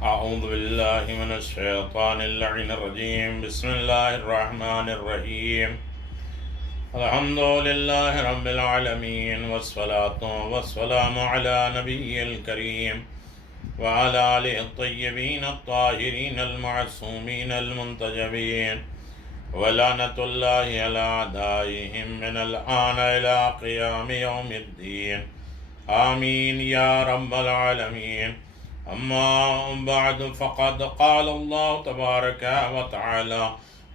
أعوذ بالله من الشيطان اللعين الرجيم. بسم الله الرحمن الرحيم. الحمد لله رب العالمين، والصلاة والسلام على نبي الكريم وعلى آله الطيبين الطاهرين المعصومين المنتجبين، ولعنة الله على أعدائهم من الآن إلى قيام يوم الدين. آمين يا رب العالمين. أما بعد، فقد قال الله تبارك وتعالى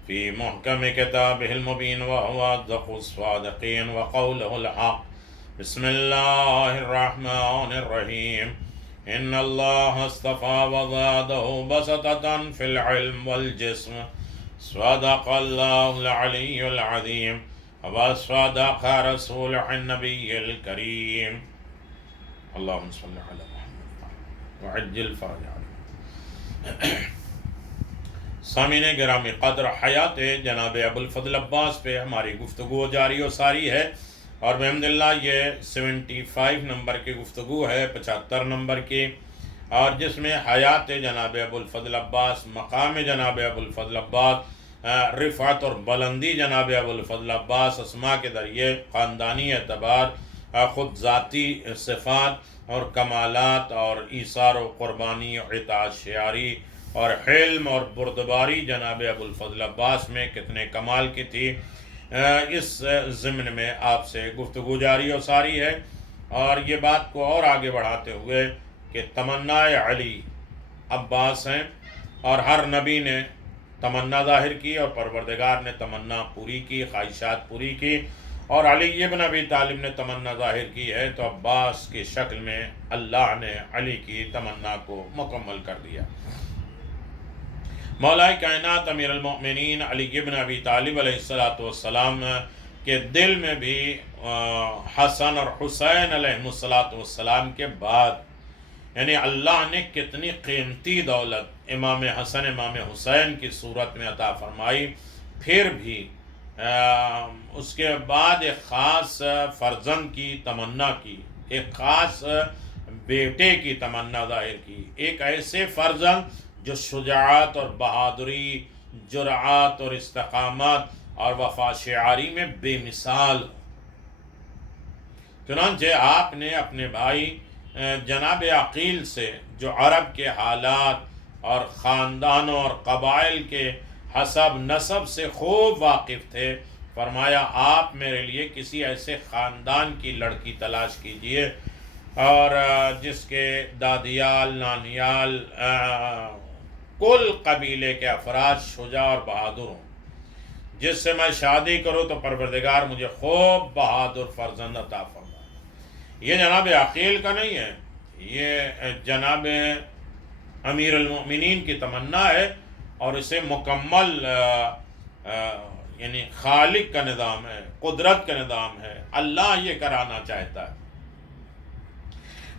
في محكم كتابه المبين وهو أصدق الصادقين وقوله الحق. بسم الله الرحمن الرحيم. إن الله اصطفى وزاده بسطة في العلم والجسم. صدق الله العلي العظيم وصدق رسوله النبي الكريم. اللهم صل على وعجل فرج. سامعین گرامی قدر، حیات جناب ابوالفضل عباس پہ ہماری گفتگو جاری و ساری ہے، اور بحمداللہ یہ 75 نمبر کی گفتگو ہے، 75 نمبر کی، اور جس میں حیات جناب ابوالفضل عباس، مقام جناب ابوالفضل عباس، رفعت اور بلندی جناب ابوالفضل عباس، اسماء کے ذریعے، خاندانی اعتبار، خود ذاتی صفات اور کمالات، اور ایثار و قربانی اور اطاعت شعاری اور حلم اور بردباری جناب ابوالفضل عباس میں کتنے کمال کی تھی، اس ضمن میں آپ سے گفتگو جاری و ساری ہے، اور یہ بات کو اور آگے بڑھاتے ہوئے کہ تمنا علی عباس ہیں، اور ہر نبی نے تمنا ظاہر کی اور پروردگار نے تمنا پوری کی، خواہشات پوری کی، اور علی ابن ابی طالب نے تمنا ظاہر کی ہے، تو عباس کی شکل میں اللہ نے علی کی تمنا کو مکمل کر دیا۔ مولا کائنات امیر المؤمنین علی ابن ابی طالب علیہ السلام کے دل میں بھی حسن اور حسین علیہ السلام کے بعد، یعنی اللہ نے کتنی قیمتی دولت امام حسن امام حسین کی صورت میں عطا فرمائی، پھر بھی اس کے بعد ایک خاص فرزند کی تمنا کی، ایک خاص بیٹے کی تمنا ظاہر کی، ایک ایسے فرزند جو شجاعت اور بہادری، جرأت اور استقامت اور وفا شعاری میں بے مثال ہو۔ چنانچہ آپ نے اپنے بھائی جناب عقیل سے، جو عرب کے حالات اور خاندانوں اور قبائل کے حسب نسب سے خوب واقف تھے، فرمایا آپ میرے لیے کسی ایسے خاندان کی لڑکی تلاش کیجئے اور جس کے دادیال، نانیال، کل قبیلے کے افراد شجاع اور بہادر ہوں، جس سے میں شادی کروں تو پروردگار مجھے خوب بہادر فرزند عطا فرمائے۔ یہ جناب عقیل کا نہیں ہے، یہ جناب امیر المؤمنین کی تمنا ہے، اور اسے مکمل یعنی خالق کا نظام ہے، قدرت کا نظام ہے، اللہ یہ کرانا چاہتا ہے۔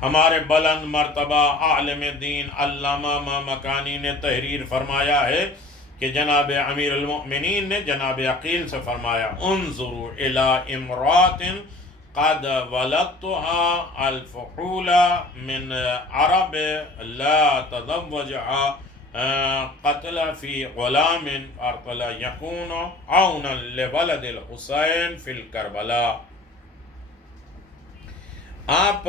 ہمارے بلند مرتبہ عالم دین علامہ مکانی نے تحریر فرمایا ہے کہ جناب امیر المؤمنین نے جناب عقیل سے فرمایا، انظروا الی امرات قد ولدتها الفحول من عرب لا تزوجها قتل فی غلام ارطل یکون عونا لولد الحسین فی الکربلا۔ آپ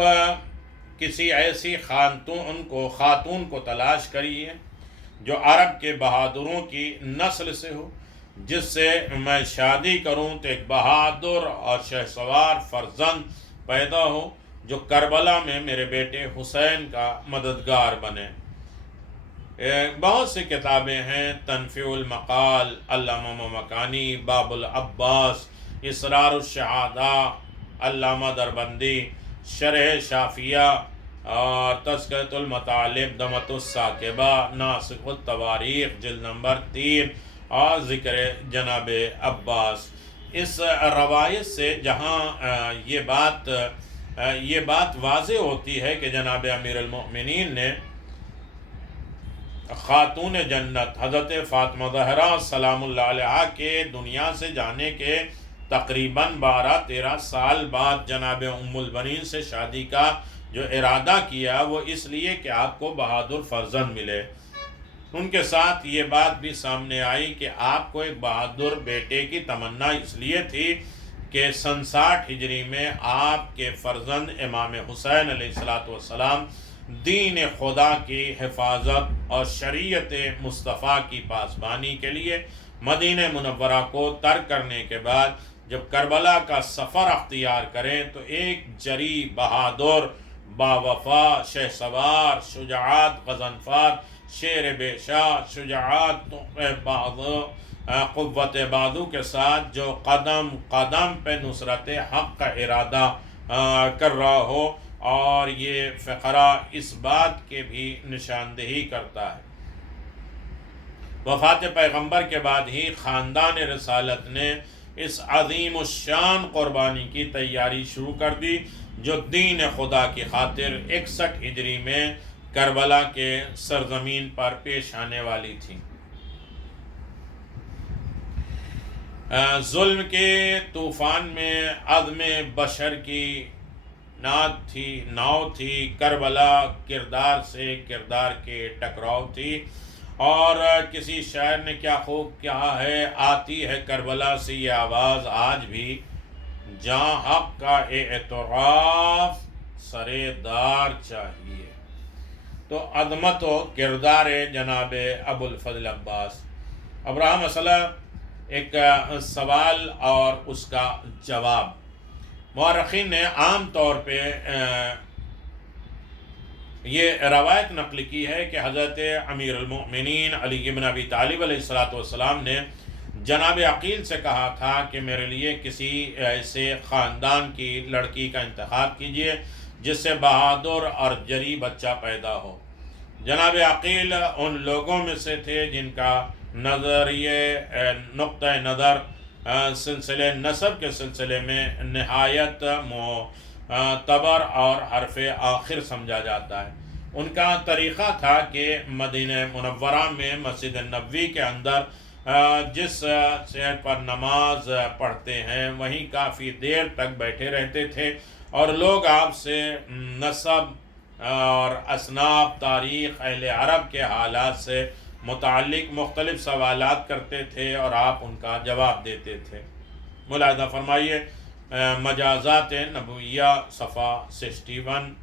کسی ایسی خاتون کو تلاش کریے جو عرب کے بہادروں کی نسل سے ہو، جس سے میں شادی کروں تو ایک بہادر اور شہسوار فرزند پیدا ہو جو کربلا میں میرے بیٹے حسین کا مددگار بنے۔ بہت سی کتابیں ہیں، تنفیع المقال علامہ مکانی، باب العباس، اسرار الشہادہ علامہ دربندی، شرح شافیہ، اور تذکرۃ المطالب دمۃ الثاقبہ، ناسخ التواریخ جلد نمبر 3، اور ذکر جناب عباس۔ اس روایت سے جہاں یہ بات واضح ہوتی ہے کہ جناب امیر المؤمنین نے خاتون جنت حضرت فاطمہ زہرا سلام اللہ علیہا کے دنیا سے جانے کے تقریباً 12-13 سال بعد جناب ام البنین سے شادی کا جو ارادہ کیا وہ اس لیے کہ آپ کو بہادر فرزند ملے۔ ان کے ساتھ یہ بات بھی سامنے آئی کہ آپ کو ایک بہادر بیٹے کی تمنا اس لیے تھی کہ سن 60 ہجری میں آپ کے فرزند امام حسین علیہ السلام دین خدا کی حفاظت اور شریعت مصطفیٰ کی پاسبانی کے لیے مدینہ منورہ کو ترک کرنے کے بعد جب کربلا کا سفر اختیار کریں تو ایک جری بہادر باوفا شہسوار شجاعت غضنفر شیر بے شاہ شجاعت قوت بازو کے ساتھ جو قدم قدم پہ نصرت حق کا ارادہ کر رہا ہو، اور یہ فقرہ اس بات کے بھی نشاندہی کرتا ہے۔ وفات پیغمبر کے بعد ہی خاندان رسالت نے اس عظیم الشان قربانی کی تیاری شروع کر دی جو دین خدا کی خاطر 61 ہجری میں کربلا کے سرزمین پر پیش آنے والی تھی۔ ظلم کے طوفان میں عزم بشر کی ناؤ تھی، کربلا کردار سے کردار کے ٹکراؤ تھی، اور کسی شاعر نے کیا خوب کہا ہے، آتی ہے کربلا سے یہ آواز آج بھی، جہاں حق کا اعتراف سرے دار چاہیے۔ تو عظمت و کردار جناب ابو الفضل عباس۔ اب رہا مسئلہ ایک سوال اور اس کا جواب۔ مورخین نے عام طور پہ یہ روایت نقل کی ہے کہ حضرت امیر المؤمنین علی بن ابی طالب علیہ السلام نے جناب عقیل سے کہا تھا کہ میرے لیے کسی ایسے خاندان کی لڑکی کا انتخاب کیجیے جس سے بہادر اور جری بچہ پیدا ہو۔ جناب عقیل ان لوگوں میں سے تھے جن کا نقطہ نظر سلسلے نسب کے سلسلے میں نہایت معتبر اور حرف آخر سمجھا جاتا ہے۔ ان کا طریقہ تھا کہ مدینہ منورہ میں مسجد نبوی کے اندر جس شہر پر نماز پڑھتے ہیں وہیں کافی دیر تک بیٹھے رہتے تھے، اور لوگ آپ سے نسب اور اصناف، تاریخ، اہل عرب کے حالات سے متعلق مختلف سوالات کرتے تھے اور آپ ان کا جواب دیتے تھے۔ ملاحظہ فرمائیے مجازات نبویہ صفحہ 61۔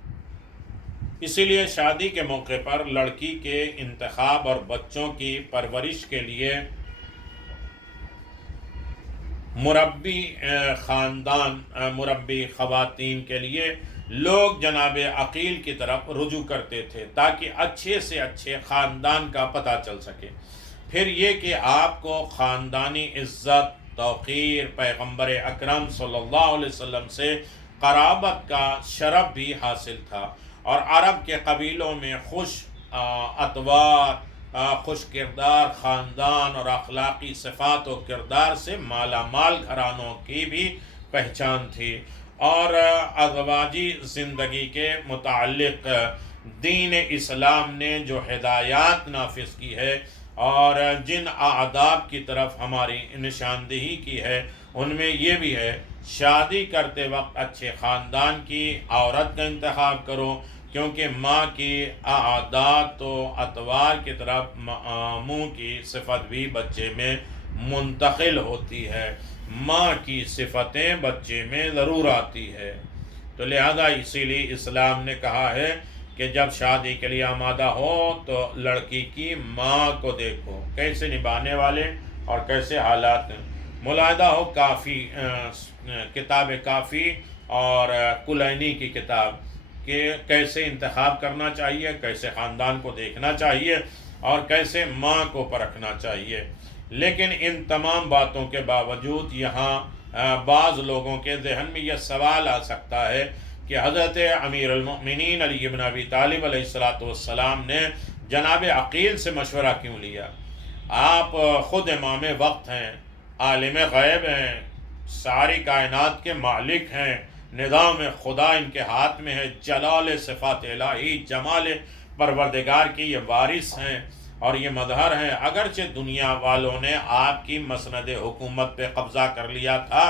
اسی لیے شادی کے موقع پر لڑکی کے انتخاب اور بچوں کی پرورش کے لیے مربی خواتین کے لیے لوگ جناب عقیل کی طرف رجوع کرتے تھے تاکہ اچھے سے اچھے خاندان کا پتہ چل سکے۔ پھر یہ کہ آپ کو خاندانی عزت، توقیر، پیغمبر اکرم صلی اللہ علیہ وسلم سے قرابت کا شرف بھی حاصل تھا، اور عرب کے قبیلوں میں خوش اتوار، خوش کردار خاندان اور اخلاقی صفات و کردار سے مالا مال گھرانوں کی بھی پہچان تھی، اور ازواجی زندگی کے متعلق دین اسلام نے جو ہدایات نافذ کی ہے اور جن آداب کی طرف ہماری نشاندہی کی ہے ان میں یہ بھی ہے، شادی کرتے وقت اچھے خاندان کی عورت کا انتخاب کرو، کیونکہ ماں کی عادات و اطوار کی طرف منہ کی صفت بھی بچے میں منتقل ہوتی ہے، ماں کی صفتیں بچے میں ضرور آتی ہے۔ تو لہذا اسی لیے اسلام نے کہا ہے کہ جب شادی کے لیے آمادہ ہو تو لڑکی کی ماں کو دیکھو کیسے نبھانے والے اور کیسے حالات ہیں۔ ملاحظہ ہو کتاب کافی اور کلینی کی کتاب کہ کیسے انتخاب کرنا چاہیے، کیسے خاندان کو دیکھنا چاہیے اور کیسے ماں کو پرکھنا چاہیے۔ لیکن ان تمام باتوں کے باوجود یہاں بعض لوگوں کے ذہن میں یہ سوال آ سکتا ہے کہ حضرت امیر المؤمنین علی بن ابی طالب علیہ السلام نے جناب عقیل سے مشورہ کیوں لیا؟ آپ خود امام وقت ہیں، عالم غیب ہیں، ساری کائنات کے مالک ہیں، نظام خدا ان کے ہاتھ میں ہے، جلال صفات الہی، جمال پروردگار کی یہ وارث ہیں اور یہ مظہر ہیں۔ اگرچہ دنیا والوں نے آپ کی مسند حکومت پہ قبضہ کر لیا تھا،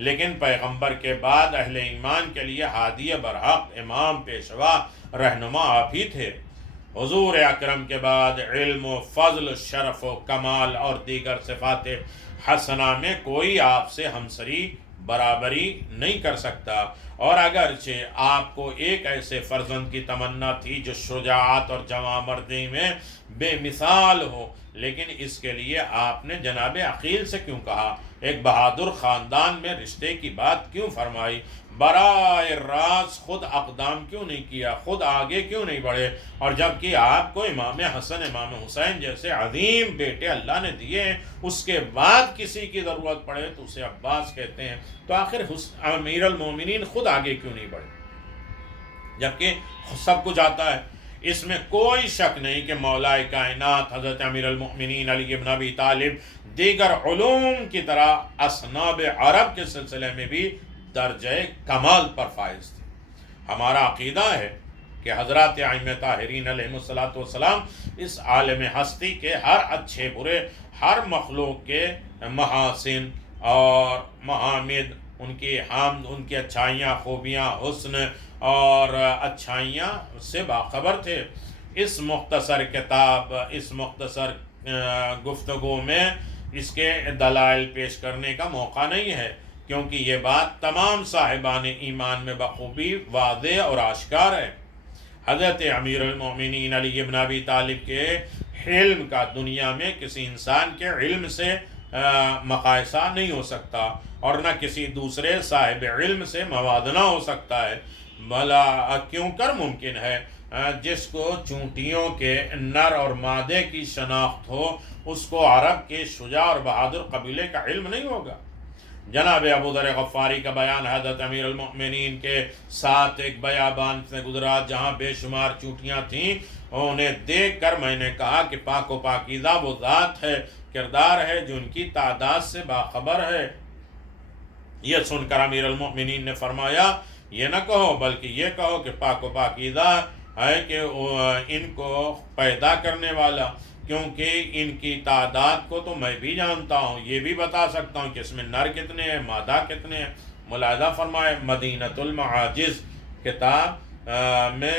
لیکن پیغمبر کے بعد اہل ایمان کے لیے ہادی برحق، امام، پیشوا، رہنما آپ ہی تھے۔ حضور اکرم کے بعد علم و فضل، شرف و کمال اور دیگر صفات حسنہ میں کوئی آپ سے ہمسری برابری نہیں کر سکتا، اور اگرچہ آپ کو ایک ایسے فرزند کی تمنا تھی جو شجاعت اور جواں مردی میں بے مثال ہو، لیکن اس کے لیے آپ نے جناب عقیل سے کیوں کہا؟ ایک بہادر خاندان میں رشتے کی بات کیوں فرمائی؟ براہ راست خود اقدام کیوں نہیں کیا؟ خود آگے کیوں نہیں بڑھے؟ اور جبکہ آپ کو امام حسن، امام حسین جیسے عظیم بیٹے اللہ نے دیے ہیں، اس کے بعد کسی کی ضرورت پڑے تو اسے عباس کہتے ہیں، تو آخر امیر المومنین خود آگے کیوں نہیں بڑھے جبکہ سب کچھ آتا ہے؟ اس میں کوئی شک نہیں کہ مولا کائنات حضرت امیر المؤمنین علی بن ابی طالب دیگر علوم کی طرح اصناب عرب کے سلسلے میں بھی درجہ کمال پر فائز تھے۔ ہمارا عقیدہ ہے کہ حضرات ائمہ طاہرین علیہ السلام اس عالم ہستی کے ہر اچھے برے، ہر مخلوق کے محاسن اور محامد، ان کی حمد، ان کی اچھائیاں، خوبیاں، حسن اور اچھائیاں سے باخبر تھے۔ اس مختصر کتاب، اس مختصر گفتگو میں اس کے دلائل پیش کرنے کا موقع نہیں ہے، کیونکہ یہ بات تمام صاحبان ایمان میں بخوبی واضح اور آشکار ہے۔ حضرت امیر المومنین علی بن ابی طالب کے علم کا دنیا میں کسی انسان کے علم سے مقایسہ نہیں ہو سکتا، اور نہ کسی دوسرے صاحب علم سے موازنہ ہو سکتا ہے۔ بھلا کیوں کر ممکن ہے جس کو چونٹیوں کے نر اور مادے کی شناخت ہو، اس کو عرب کے شجاع اور بہادر قبیلے کا علم نہیں ہوگا؟ جناب ابو ذر غفاری کا بیان حضرت امیر المؤمنین کے ساتھ ایک بیابان سے گزرا جہاں بے شمار چونٹیاں تھیں، انہیں دیکھ کر میں نے کہا کہ پاک و پاکیزہ وہ ذات ہے، کردار ہے جو ان کی تعداد سے باخبر ہے۔ یہ سن کر امیر المؤمنین نے فرمایا، یہ نہ کہو بلکہ یہ کہو کہ پاک و پاکیزہ ہے کہ ان کو پیدا کرنے والا، کیونکہ ان کی تعداد کو تو میں بھی جانتا ہوں، یہ بھی بتا سکتا ہوں کہ اس میں نر کتنے ہیں، مادہ کتنے ہیں۔ ملاحظہ فرمائے مدینۃ المعاجز کتاب میں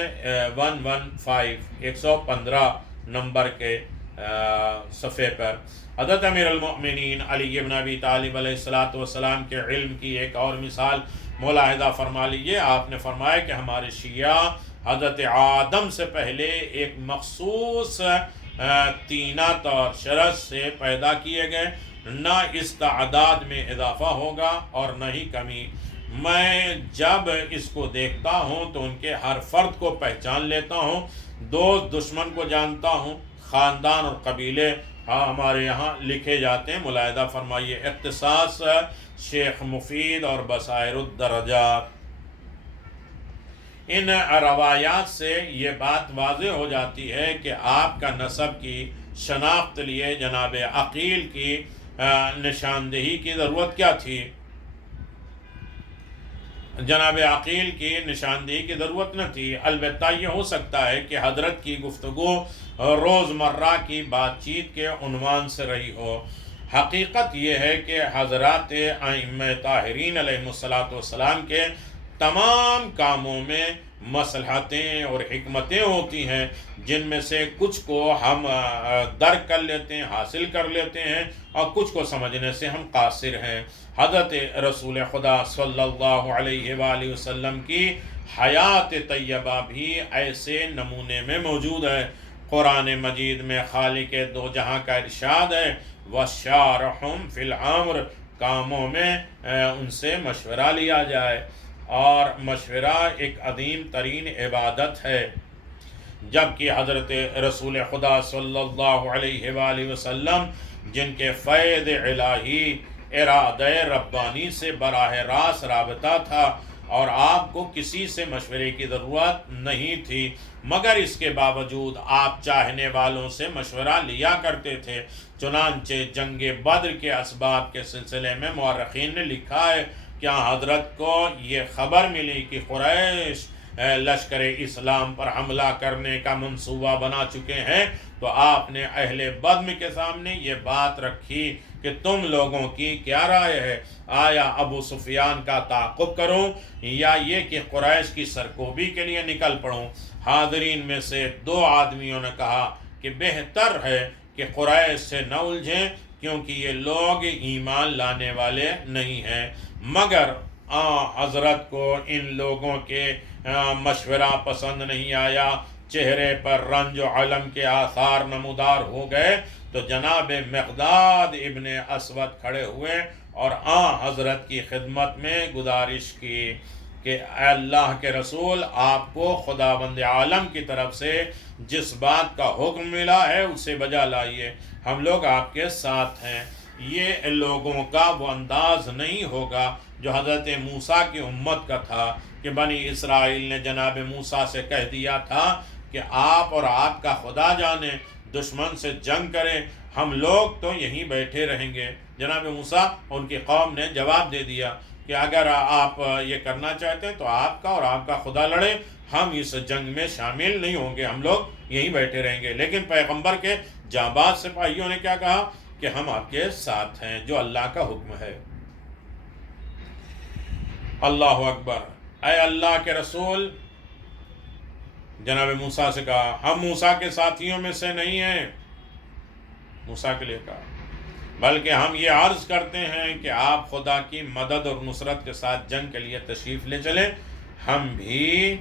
115 نمبر کے صفحے پر حضرت امیر المؤمنین علی بن ابی طالب علیہ السلام کے علم کی ایک اور مثال ملاحظہ فرما لیجیے۔ آپ نے فرمایا کہ ہمارے شیعہ حضرت آدم سے پہلے ایک مخصوص طینت اور شرط سے پیدا کیے گئے، نہ اس تعداد میں اضافہ ہوگا اور نہ ہی کمی۔ میں جب اس کو دیکھتا ہوں تو ان کے ہر فرد کو پہچان لیتا ہوں، دوست دشمن کو جانتا ہوں، خاندان اور قبیلے ہمارے یہاں لکھے جاتے ہیں۔ ملاحظہ فرمائیے اختصاص شیخ مفید اور بصائر الدرجات۔ ان روایات سے یہ بات واضح ہو جاتی ہے کہ آپ کا نسب کی شناخت لیے جناب عقیل کی نشاندہی کی ضرورت کیا تھی؟ جناب عقیل کی نشاندہی کی ضرورت نہ تھی، البتہ یہ ہو سکتا ہے کہ حضرت کی گفتگو روزمرہ کی بات چیت کے عنوان سے رہی ہو۔ حقیقت یہ ہے کہ حضرات ائمہ طاہرین علیہ السلام کے تمام کاموں میں مصلحتیں اور حکمتیں ہوتی ہیں، جن میں سے کچھ کو ہم درک کر لیتے ہیں، حاصل کر لیتے ہیں، اور کچھ کو سمجھنے سے ہم قاصر ہیں۔ حضرت رسول خدا صلی اللہ علیہ وآلہ وسلم کی حیات طیبہ بھی ایسے نمونے میں موجود ہے۔ قرآن مجید میں خالق دو جہاں کا ارشاد ہے، وَشَارَحُمْ فِي الْأَمْرِ، کاموں میں ان سے مشورہ لیا جائے، اور مشورہ ایک عظیم ترین عبادت ہے۔ جبکہ حضرت رسول خدا صلی اللہ علیہ وآلہ وسلم جن کے فیض الہی ارادہ ربانی سے براہ راست رابطہ تھا، اور آپ کو کسی سے مشورے کی ضرورت نہیں تھی، مگر اس کے باوجود آپ چاہنے والوں سے مشورہ لیا کرتے تھے۔ چنانچہ جنگ بدر کے اسباب کے سلسلے میں مورخین نے لکھا ہے کہ حضرت کو یہ خبر ملی کہ قریش لشکر اسلام پر حملہ کرنے کا منصوبہ بنا چکے ہیں، تو آپ نے اہل بدر کے سامنے یہ بات رکھی کہ تم لوگوں کی کیا رائے ہے؟ آیا ابو سفیان کا تعاقب کروں یا یہ کہ قریش کی سرکوبی کے لیے نکل پڑوں؟ حاضرین میں سے 2 آدمیوں نے کہا کہ بہتر ہے کہ قریش سے نہ الجھیں، کیونکہ یہ لوگ ایمان لانے والے نہیں ہیں۔ مگر حضرت کو ان لوگوں کے مشورہ پسند نہیں آیا، چہرے پر رنج و علم کے آثار نمودار ہو گئے، تو جناب مقداد ابن اسود کھڑے ہوئے اور حضرت کی خدمت میں گزارش کی کہ اے اللہ کے رسول، آپ کو خداوند عالم کی طرف سے جس بات کا حکم ملا ہے اسے بجا لائیے، ہم لوگ آپ کے ساتھ ہیں۔ یہ لوگوں کا وہ انداز نہیں ہوگا جو حضرت موسیٰ کی امت کا تھا کہ بنی اسرائیل نے جناب موسیٰ سے کہہ دیا تھا کہ آپ اور آپ کا خدا جانے، دشمن سے جنگ کریں، ہم لوگ تو یہیں بیٹھے رہیں گے۔ جناب موسیٰ ان کی قوم نے جواب دے دیا کہ اگر آپ یہ کرنا چاہتے ہیں تو آپ کا اور آپ کا خدا لڑے، ہم اس جنگ میں شامل نہیں ہوں گے، ہم لوگ یہیں بیٹھے رہیں گے۔ لیکن پیغمبر کے جانباز سپاہیوں نے کیا کہا کہ ہم آپ کے ساتھ ہیں، جو اللہ کا حکم ہے۔ اللہ اکبر! اے اللہ کے رسول، جناب موسیٰ سے کہا ہم موسیٰ کے ساتھیوں میں سے نہیں ہیں، موسیٰ کے لیے کہا، بلکہ ہم یہ عرض کرتے ہیں کہ آپ خدا کی مدد اور نصرت کے ساتھ جنگ کے لیے تشریف لے چلیں، ہم بھی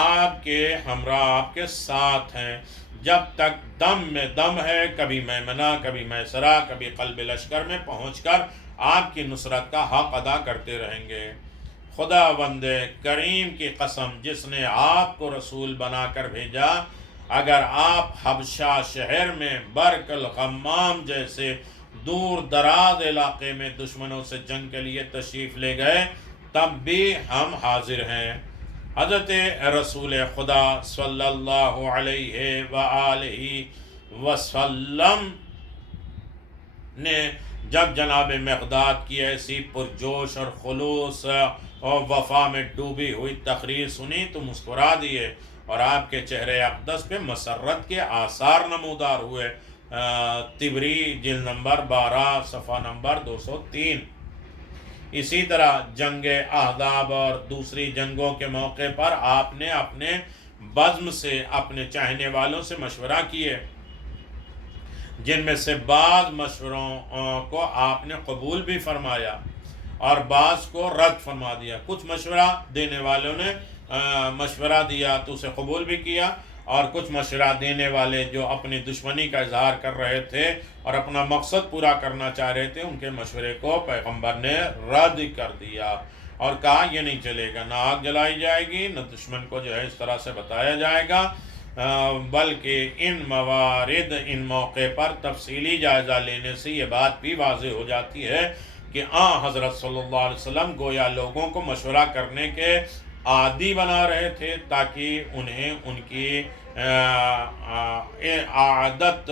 آپ کے ہمراہ آپ کے ساتھ ہیں، جب تک دم میں دم ہے، کبھی میمنہ کبھی میسرہ کبھی قلب لشکر میں پہنچ کر آپ کی نصرت کا حق ادا کرتے رہیں گے۔ خداوند کریم کی قسم جس نے آپ کو رسول بنا کر بھیجا، اگر آپ حبشہ شہر میں برق الغمام جیسے دور دراز علاقے میں دشمنوں سے جنگ کے لیے تشریف لے گئے تب بھی ہم حاضر ہیں۔ حضرت رسول خدا صلی اللہ علیہ وآلہ وسلم نے جب جناب مقداد کی ایسی پرجوش اور خلوص اور وفا میں ڈوبی ہوئی تقریر سنی تو مسکرا دیے اور آپ کے چہرے اقدس پہ مسرت کے آثار نمودار ہوئے۔ طبری جلد نمبر 12 صفحہ نمبر 203۔ اسی طرح جنگ احزاب اور دوسری جنگوں کے موقع پر آپ نے اپنے بزم سے اپنے چاہنے والوں سے مشورہ کیے، جن میں سے بعض مشوروں کو آپ نے قبول بھی فرمایا اور بعض کو رد فرما دیا۔ کچھ مشورہ دینے والوں نے مشورہ دیا تو اسے قبول بھی کیا، اور کچھ مشورہ دینے والے جو اپنی دشمنی کا اظہار کر رہے تھے اور اپنا مقصد پورا کرنا چاہ رہے تھے، ان کے مشورے کو پیغمبر نے رد کر دیا اور کہا یہ نہیں چلے گا، نہ آگ جلائی جائے گی، نہ دشمن کو جو ہے اس طرح سے بتایا جائے گا، بلکہ ان موارد ان موقع پر تفصیلی جائزہ لینے سے یہ بات بھی واضح ہو جاتی ہے کہ حضرت صلی اللہ علیہ وسلم گویا لوگوں کو مشورہ کرنے کے عادی بنا رہے تھے تاکہ انہیں ان کی عادت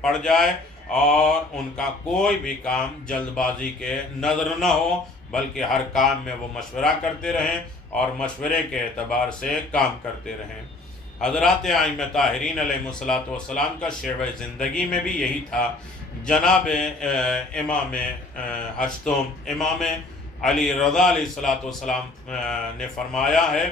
پڑ جائے اور ان کا کوئی بھی کام جلد بازی کے نظر نہ ہو، بلکہ ہر کام میں وہ مشورہ کرتے رہیں اور مشورے کے اعتبار سے کام کرتے رہیں۔ حضرات ائمہ طاہرین علیہ السلام کا شیوہ زندگی میں بھی یہی تھا۔ جناب امام ہشتم امام علی رضا علیہ السلام نے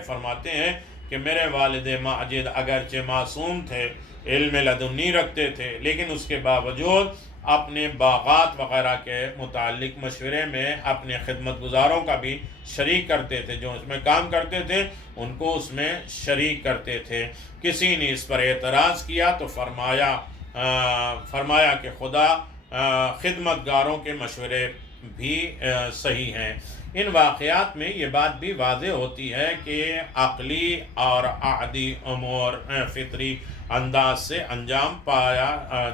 فرماتے ہیں کہ میرے والد ماجد اگرچہ معصوم تھے، علم لدنی رکھتے تھے، لیکن اس کے باوجود اپنے باغات وغیرہ کے متعلق مشورے میں اپنے خدمت گزاروں کا بھی شریک کرتے تھے، جو اس میں کام کرتے تھے ان کو اس میں شریک کرتے تھے۔ کسی نے اس پر اعتراض کیا تو فرمایا کہ خدا خدمت گاروں کے مشورے بھی صحیح ہیں۔ ان واقعات میں یہ بات بھی واضح ہوتی ہے کہ عقلی اور عادی امور فطری انداز سے انجام پایا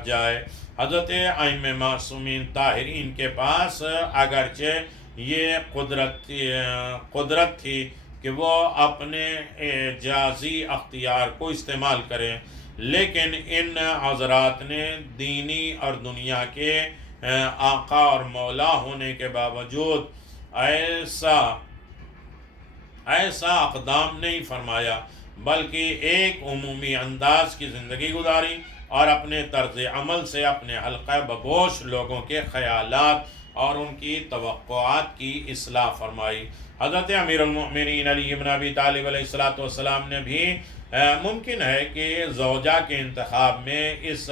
جائے۔ حضرت ائمہ معصومین طاہرین کے پاس اگرچہ یہ قدرت تھی کہ وہ اپنے اعجازی اختیار کو استعمال کریں، لیکن ان حضرات نے دینی اور دنیا کے آقا اور مولا ہونے کے باوجود ایسا اقدام نہیں فرمایا، بلکہ ایک عمومی انداز کی زندگی گزاری اور اپنے طرز عمل سے اپنے حلقہ ببوش لوگوں کے خیالات اور ان کی توقعات کی اصلاح فرمائی۔ حضرت امیر المؤمنین علی بن ابی طالب علیہ السلام نے بھی ممکن ہے کہ زوجہ کے انتخاب میں اس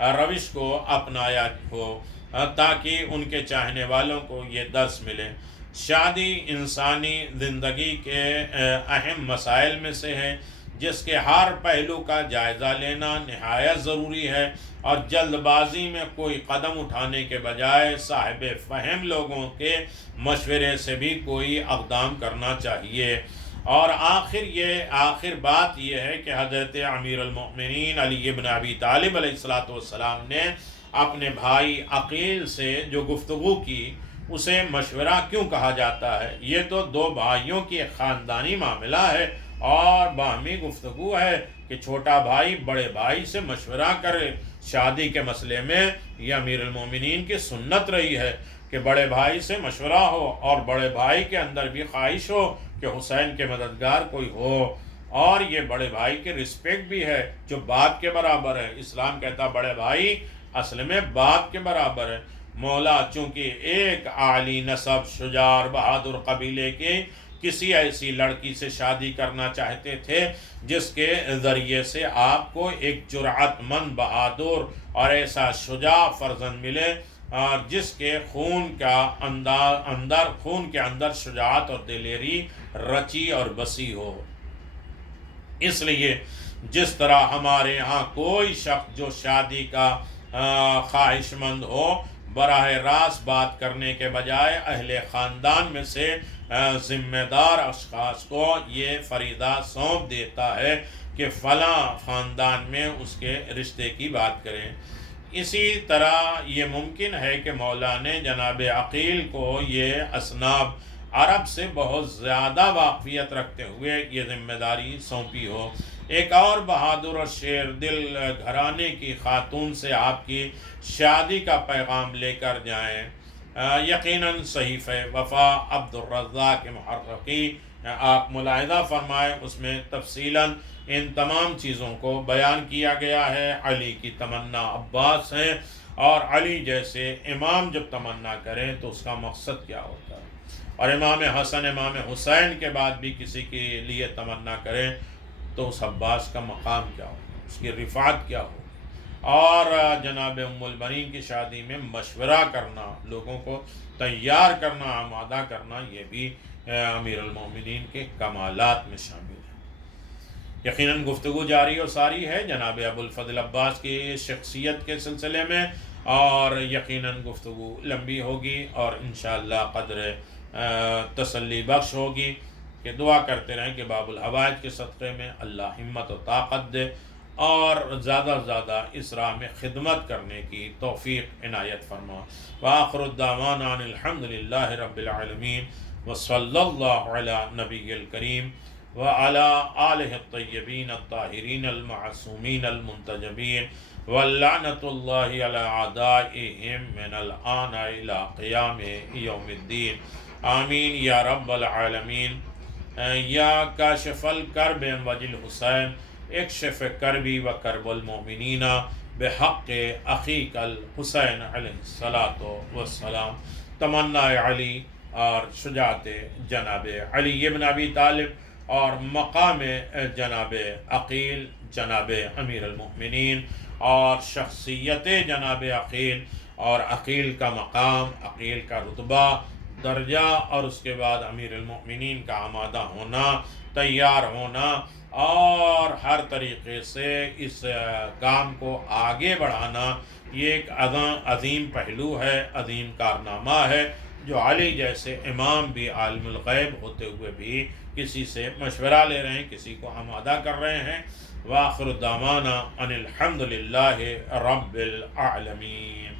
روش کو اپنایا ہو تاکہ ان کے چاہنے والوں کو یہ درس ملے۔ شادی انسانی زندگی کے اہم مسائل میں سے ہے جس کے ہر پہلو کا جائزہ لینا نہایت ضروری ہے، اور جلد بازی میں کوئی قدم اٹھانے کے بجائے صاحب فہم لوگوں کے مشورے سے بھی کوئی اقدام کرنا چاہیے۔ اور آخر بات یہ ہے کہ حضرت امیر المؤمنین علی بن ابی طالب علیہ السلام نے اپنے بھائی عقیل سے جو گفتگو کی اسے مشورہ کیوں کہا جاتا ہے؟ یہ تو دو بھائیوں کی ایک خاندانی معاملہ ہے اور باہمی گفتگو ہے کہ چھوٹا بھائی بڑے بھائی سے مشورہ کرے شادی کے مسئلے میں۔ یہ امیر المومنین کی سنت رہی ہے کہ بڑے بھائی سے مشورہ ہو اور بڑے بھائی کے اندر بھی خواہش ہو کہ حسین کے مددگار کوئی ہو، اور یہ بڑے بھائی کے رسپیکٹ بھی ہے جو باپ کے برابر ہے۔ اسلام کہتا بڑے بھائی اصل میں باپ کے برابر ہے۔ مولا چونکہ ایک عالی نسب شجاع اور بہادر قبیلے کے کسی ایسی لڑکی سے شادی کرنا چاہتے تھے جس کے ذریعے سے آپ کو ایک جرأت مند بہادر اور ایسا شجاع فرزند ملے اور جس کے خون کے اندر شجاعت اور دلیری رچی اور بسی ہو۔ اس لیے جس طرح ہمارے ہاں کوئی شخص جو شادی کا خواہش مند ہو براہ راست بات کرنے کے بجائے اہل خاندان میں سے ذمہ دار اشخاص کو یہ فریضہ سونپ دیتا ہے کہ فلاں خاندان میں اس کے رشتے کی بات کریں۔ اسی طرح یہ ممکن ہے کہ مولا نے جناب عقیل کو یہ اصناف عرب سے بہت زیادہ واقفیت رکھتے ہوئے یہ ذمہ داری سونپی ہو۔ ایک اور بہادر اور شیر دل گھرانے کی خاتون سے آپ کی شادی کا پیغام لے کر جائیں۔ یقیناً صحیفہ وفا عبد الرزاق محرقی آپ ملاحظہ فرمائیں، اس میں تفصیلاً ان تمام چیزوں کو بیان کیا گیا ہے۔ علی کی تمنا عباس ہے، اور علی جیسے امام جب تمنا کریں تو اس کا مقصد کیا ہوتا ہے، اور امام حسن امام حسین کے بعد بھی کسی کے لیے تمنا کریں تو اس عباس کا مقام کیا ہوگا، اس کی رفعت کیا ہوگی۔ اور جناب ام البنین کی شادی میں مشورہ کرنا، لوگوں کو تیار کرنا، آمادہ کرنا، یہ بھی امیر المومنین کے کمالات میں شامل ہے۔ یقیناً گفتگو جاری و ساری ہے جناب ابو الفضل عباس کی شخصیت کے سلسلے میں، اور یقیناً گفتگو لمبی ہوگی اور انشاءاللہ قدر تسلی بخش ہوگی کہ دعا کرتے رہیں کہ باب الحوائج کے صدقے میں اللہ ہمت و طاقت دے اور زیادہ سے زیادہ اس راہ میں خدمت کرنے کی توفیق عنایت فرما۔ وآخر الدعوانا ان الحمد للہ رب العالمین وصلی اللہ علی نبی الکریم وعلی آلہ الطیبین الطاہرین المعصومین المنتجبین واللعنۃ اللہ علی اعدائہم من الآن الی قیام یوم الدین آمین یا رب العالمین۔ یا کاشف الکرب وجہ الحسین اکشف کربی و کرب المؤمنین بحق اخیک الحسین علیہ السلام۔ تمنا علی اور شجاعت جناب علی بن ابی طالب اور مقام جناب عقیل جناب امیر المؤمنین اور شخصیت جناب عقیل اور عقیل کا مقام، عقیل کا رتبہ درجہ، اور اس کے بعد امیر المؤمنین کا آمادہ ہونا، تیار ہونا اور ہر طریقے سے اس کام کو آگے بڑھانا، یہ ایک عظیم پہلو ہے، عظیم کارنامہ ہے جو علی جیسے امام بھی عالم الغیب ہوتے ہوئے بھی کسی سے مشورہ لے رہے ہیں، کسی کو آمادہ کر رہے ہیں۔ وآخر دعوانا ان الحمد للہ رب العالمین۔